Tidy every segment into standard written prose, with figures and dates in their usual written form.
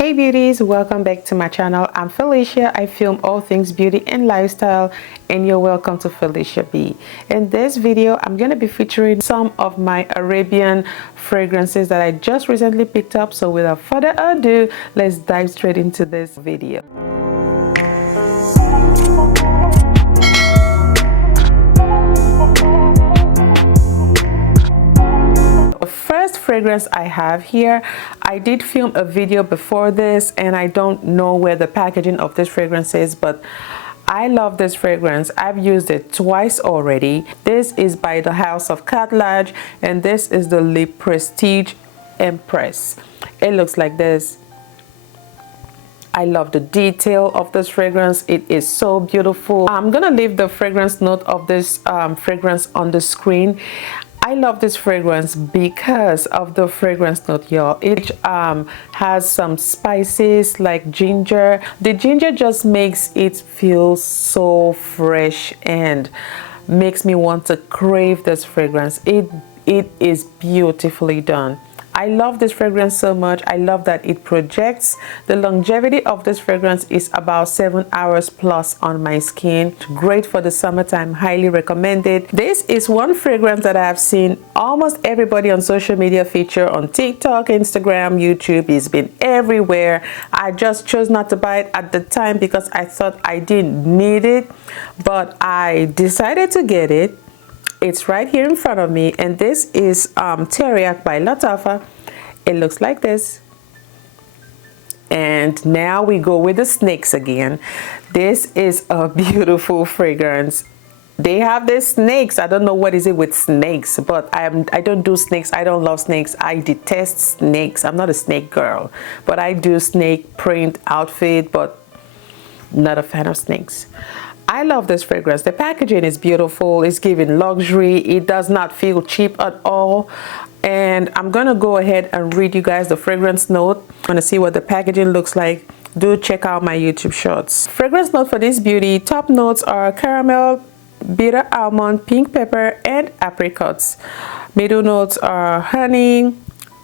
Hey beauties, welcome back to my channel. I'm Felicia. I film all things beauty and lifestyle, and you're welcome to Felicia Bee. In this video, I'm going to be featuring some of my Arabian fragrances that I just recently picked up. So without further ado, let's dive straight into this video. First fragrance I have here, I did film a video before this and I don't know where the packaging of this fragrance is, but I love this fragrance. I've used it twice already. This is by the house of Khadlaj and this is the Le Prestige Empress. It looks like this. I love the detail of this fragrance. It is so beautiful. I'm gonna leave the fragrance note of this fragrance on the screen. I love this fragrance because of the fragrance note, y'all. It has some spices like ginger. The ginger just makes it feel so fresh and makes me want to crave this fragrance. It is beautifully done. I love this fragrance so much. I love that it projects. The longevity of this fragrance is about 7 hours plus on my skin. Great for the summertime, highly recommended. This is one fragrance that I have seen almost everybody on social media feature on TikTok, Instagram, YouTube. It's been everywhere. I just chose not to buy it at the time because I thought I didn't need it, but I decided to get it. It's right here in front of me, and this is Teriaq by Lattafa. It looks like this. And now we go with the snakes again. This is a beautiful fragrance. They have these snakes. I don't know what is it with snakes, but I don't do snakes. I don't love snakes. I detest snakes. I'm not a snake girl, but I do snake print outfit, but not a fan of snakes. I love this fragrance. The packaging is beautiful. It's giving luxury. It does not feel cheap at all. And I'm gonna go ahead and read you guys the fragrance note. I'm gonna see what the packaging looks like. Do check out my YouTube shorts. Fragrance note for this beauty. Top notes are caramel, bitter almond, pink pepper, and apricots. Middle notes are honey,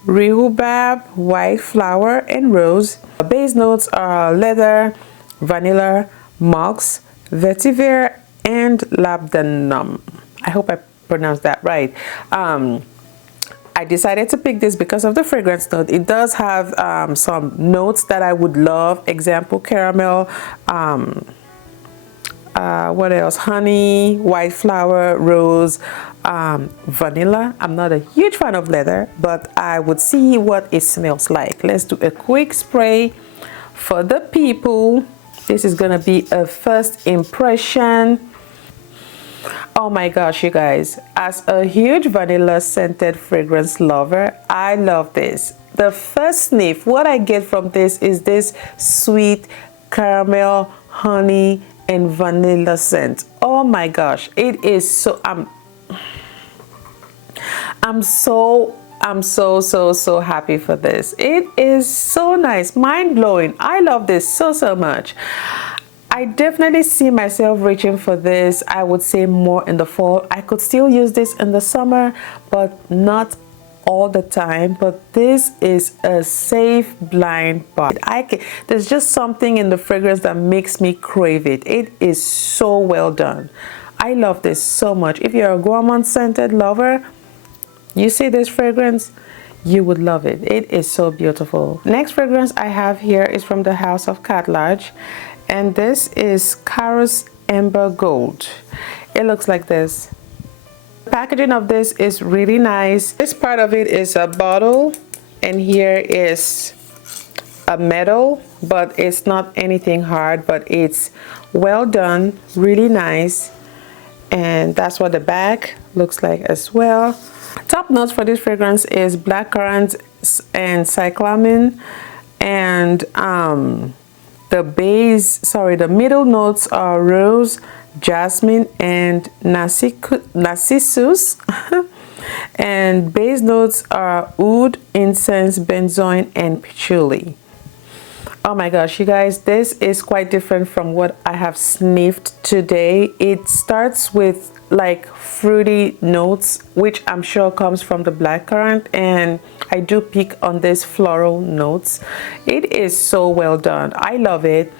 rhubarb, white flower, and rose. Base notes are leather, vanilla, mox, vetiver, and labdanum. I hope I pronounced that right. I decided to pick this because of the fragrance note. It does have some notes that I would love. Example, caramel, what else? Honey, white flower, rose, vanilla. I'm not a huge fan of leather, but I would see what it smells like. Let's do a quick spray for the people. This is gonna be a first impression. Oh my gosh, you guys, as a huge vanilla scented fragrance lover, I love this. The first sniff, what I get from this is this sweet caramel, honey, and vanilla scent. Oh my gosh, it is so, I'm so happy for this. It is so nice, mind-blowing. I love this so much. I definitely see myself reaching for this. I would say more in the fall. I could still use this in the summer, but not all the time. But this is a safe blind buy. There's just something in the fragrance that makes me crave it. It is so well done. I love this so much. If you're a gourmand scented lover, you see this fragrance, you would love it. It is so beautiful. Next fragrance I have here is from the house of Khadlaj, and this is Karus Amber Gold. It looks like this. The packaging of this is really nice. This part of it is a bottle, and here is a metal, but it's not anything hard, but it's well done, really nice. And that's what the back looks like as well. Top notes for this fragrance is blackcurrant and cyclamen, and the middle notes are rose, jasmine, and narcissus. And base notes are oud, incense, benzoin, and patchouli. Oh my gosh, you guys, this is quite different from what I have sniffed today. It starts with like fruity notes, which I'm sure comes from the blackcurrant, and I do pick on these floral notes. It is so well done. I love it.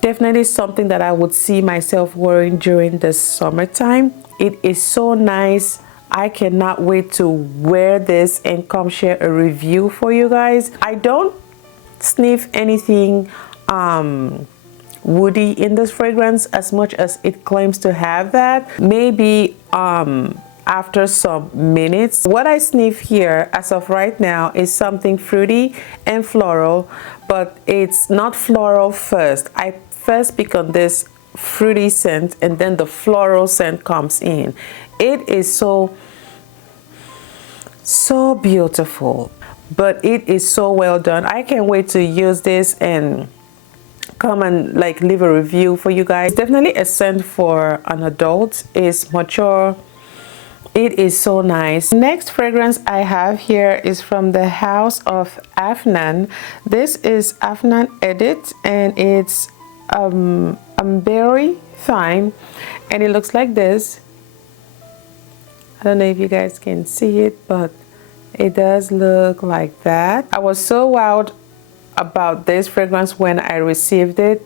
Definitely something that I would see myself wearing during the summertime. It is so nice. I cannot wait to wear this and come share a review for you guys. I don't sniff anything woody in this fragrance as much as it claims to have that. Maybe after some minutes. What I sniff here as of right now is something fruity and floral, but it's not floral first. I first pick on this fruity scent and then the floral scent comes in. It is so beautiful, but it is so well done. I can't wait to use this and come and like leave a review for you guys. Definitely a scent for an adult. It's mature. It is so nice. Next fragrance I have here is from the house of Afnan. This is Afnan Edit, and it's Amberityme, and it looks like this. I don't know if you guys can see it, but it does look like that. I was so wowed about this fragrance when I received it.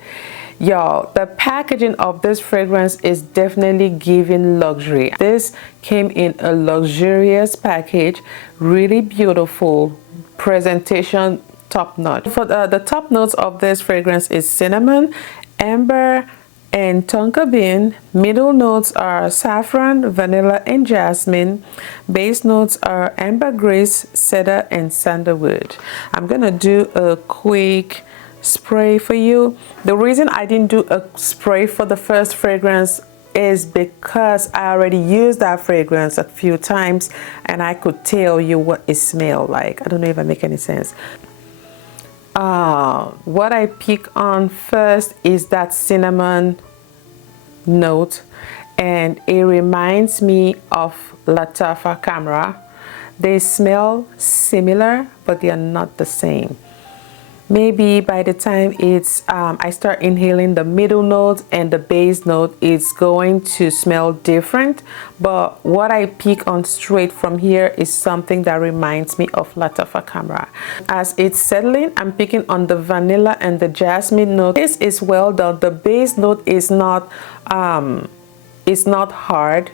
Y'all, the packaging of this fragrance is definitely giving luxury. This came in a luxurious package, really beautiful presentation, top notch. For the top notes of this fragrance is cinnamon, amber, and tonka bean. Middle notes are saffron, vanilla, and jasmine. Base notes are ambergris, cedar, and sandalwood. I'm gonna do a quick spray for you. The reason I didn't do a spray for the first fragrance is because I already used that fragrance a few times and I could tell you what it smelled like. I don't know if I make any sense. What I pick on first is that cinnamon note, and it reminds me of Lattafa Teriaq. They smell similar, but they are not the same. Maybe by the time it's I start inhaling the middle note and the base note, it's going to smell different. But what I pick on straight from here is something that reminds me of Lattafa Teriaq. As it's settling, I'm picking on the vanilla and the jasmine note. This is well done. The base note is not hard.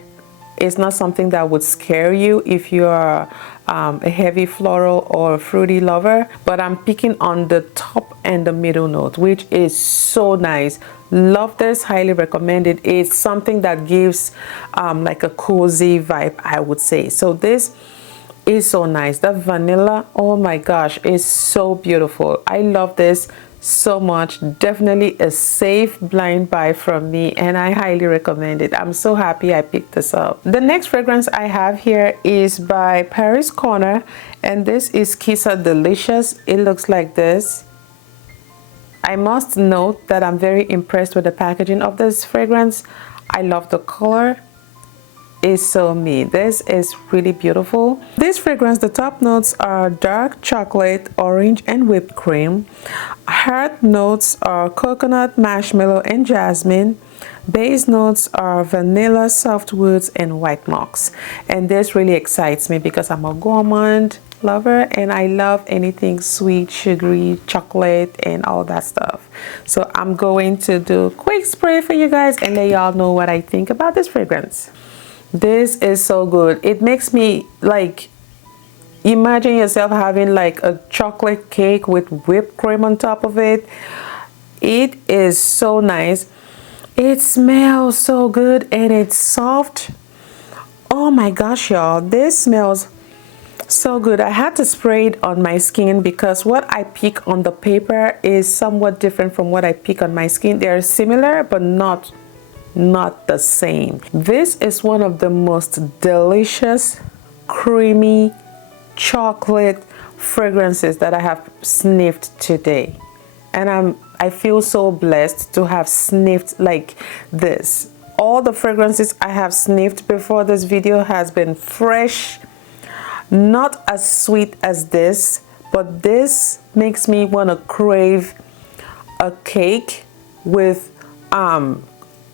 It's not something that would scare you if you're a heavy floral or fruity lover, but I'm picking on the top and the middle note, which is so nice. Love this, highly recommend it. It's something that gives like a cozy vibe, I would say. So this is so nice. The vanilla, oh my gosh, is so beautiful. I love this so much. Definitely a safe blind buy from me, and I highly recommend it. I'm so happy I picked this up. The next fragrance I have here is by Paris Corner, and this is Quissa Delicious. It looks like this. I must note that I'm very impressed with the packaging of this fragrance. I love the color. Is so me. This is really beautiful. This fragrance, the top notes are dark chocolate, orange, and whipped cream. Heart notes are coconut, marshmallow, and jasmine. Base notes are vanilla, softwoods, and white moss. And this really excites me because I'm a gourmand lover and I love anything sweet, sugary, chocolate, and all that stuff. So I'm going to do a quick spray for you guys and let y'all know what I think about this fragrance. This is so good. It makes me like imagine yourself having like a chocolate cake with whipped cream on top of it. It is so nice. It smells so good and it's soft. Oh my gosh, y'all, this smells so good. I had to spray it on my skin because what I pick on the paper is somewhat different from what I pick on my skin. They're similar but not the same. This is one of the most delicious, creamy chocolate fragrances that I have sniffed today, and I feel so blessed to have sniffed like this. All the fragrances I have sniffed before this video has been fresh, not as sweet as this, but this makes me want to crave a cake with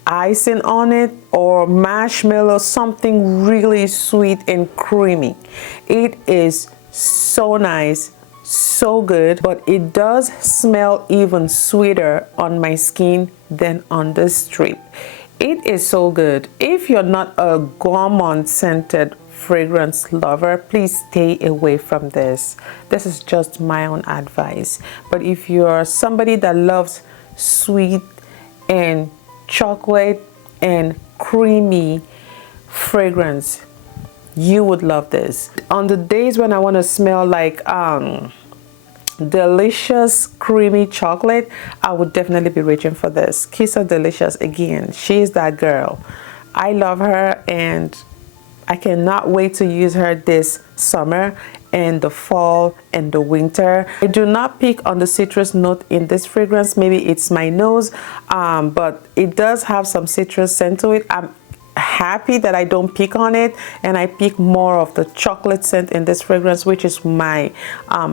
icing on it, or marshmallow, something really sweet and creamy. It is so nice, so good, but it does smell even sweeter on my skin than on the strip. It is so good. If you're not a gourmand scented fragrance lover, please stay away from this. This is just my own advice. But if you're somebody that loves sweet and chocolate and creamy fragrance, you would love this. On the days when I want to smell like delicious creamy chocolate, I would definitely be reaching for this. Quissa Delicious, again, she's that girl. I love her and I cannot wait to use her this summer and the fall and the winter. I do not pick on the citrus note in this fragrance. Maybe it's my nose, but it does have some citrus scent to it. I'm happy that I don't pick on it, and I pick more of the chocolate scent in this fragrance, which is my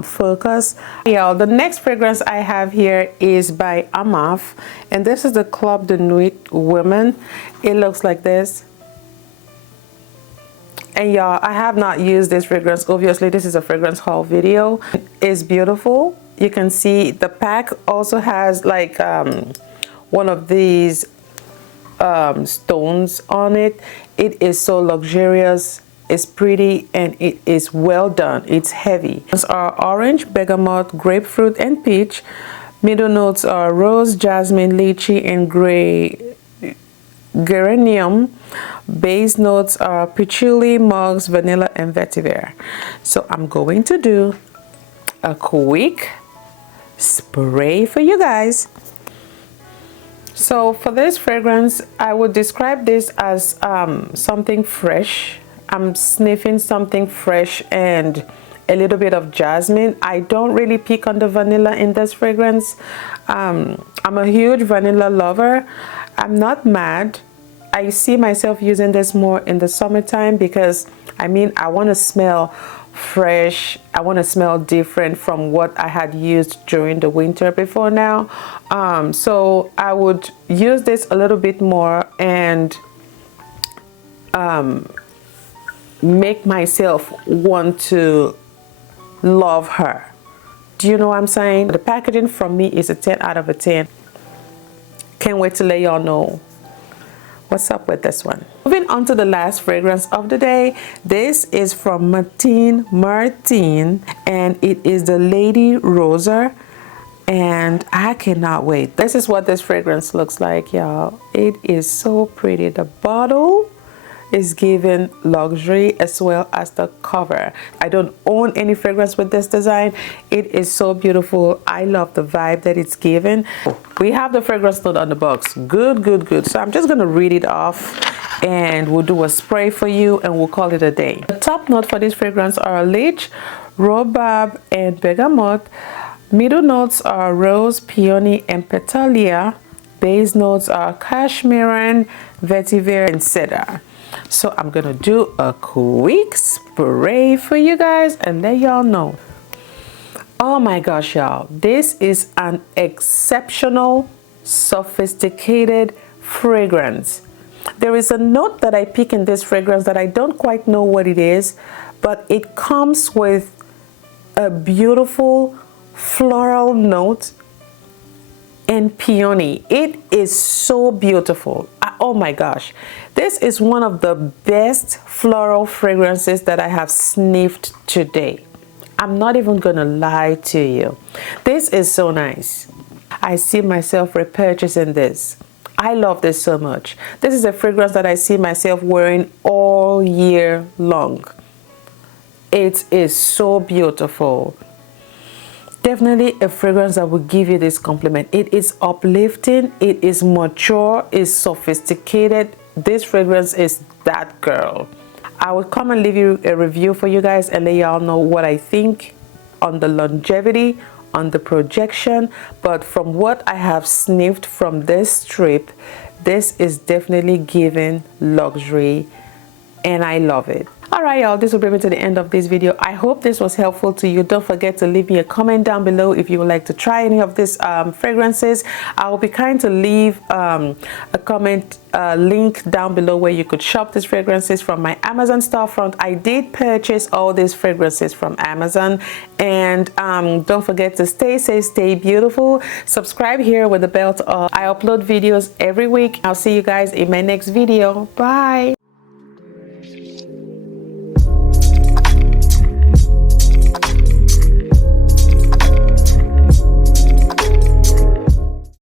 focus. Yeah, the next fragrance I have here is by Amaf, and this is the Club de Nuit Women. It looks like this. And y'all, I have not used this fragrance. Obviously, this is a fragrance haul video. It's beautiful. You can see the pack also has like one of these stones on it. It is so luxurious, it's pretty, and it is well done. It's heavy. These are orange, bergamot, grapefruit, and peach. Middle notes are rose, jasmine, lychee, and geranium. Base notes are patchouli, musk, vanilla, and vetiver. So I'm going to do a quick spray for you guys. So for this fragrance, I would describe this as something fresh. I'm sniffing something fresh and a little bit of jasmine. I don't really pick on the vanilla in this fragrance. I'm a huge vanilla lover. I'm not mad. I see myself using this more in the summertime because I want to smell fresh. I want to smell different from what I had used during the winter before now. So I would use this a little bit more and make myself want to love her. Do you know what I'm saying? The packaging from me is a 10 out of a 10. Can't wait to let y'all know what's up with this one. Moving on to the last fragrance of the day. This is from Matin, and it is the Lady Roza, and I cannot wait. This is what this fragrance looks like, y'all. It is so pretty. The bottle is giving luxury as well as the cover. I don't own any fragrance with this design. It is so beautiful. I love the vibe that it's given. We have the fragrance note on the box. Good. So I'm just gonna read it off and we'll do a spray for you and we'll call it a day. The top note for this fragrance are lychee, rhubarb, and bergamot. Middle notes are rose, peony, and petalia. Base notes are cashmere, vetiver, and cedar. So I'm gonna do a quick spray for you guys and let y'all know. Oh my gosh, y'all, this is an exceptional, sophisticated fragrance. There is a note that I pick in this fragrance that I don't quite know what it is, but it comes with a beautiful floral note and peony. It is so beautiful. Oh my gosh, this is one of the best floral fragrances that I have sniffed today. I'm not even gonna lie to you. This is so nice. I see myself repurchasing this. I love this so much. This is a fragrance that I see myself wearing all year long. It is so beautiful. Definitely a fragrance that will give you this compliment. It is uplifting, it is mature, it's sophisticated. This fragrance is that girl. I will come and leave you a review for you guys and let y'all know what I think on the longevity, on the projection. But from what I have sniffed from this strip, this is definitely giving luxury and I love it. All right, y'all, this will bring me to the end of this video. I hope this was helpful to you. Don't forget to leave me a comment down below if you would like to try any of these fragrances. I will be kind to leave a comment link down below where you could shop these fragrances from my Amazon storefront. I did purchase all these fragrances from Amazon. And don't forget to stay safe, stay beautiful. Subscribe here with the bell to all. I upload videos every week. I'll see you guys in my next video. Bye.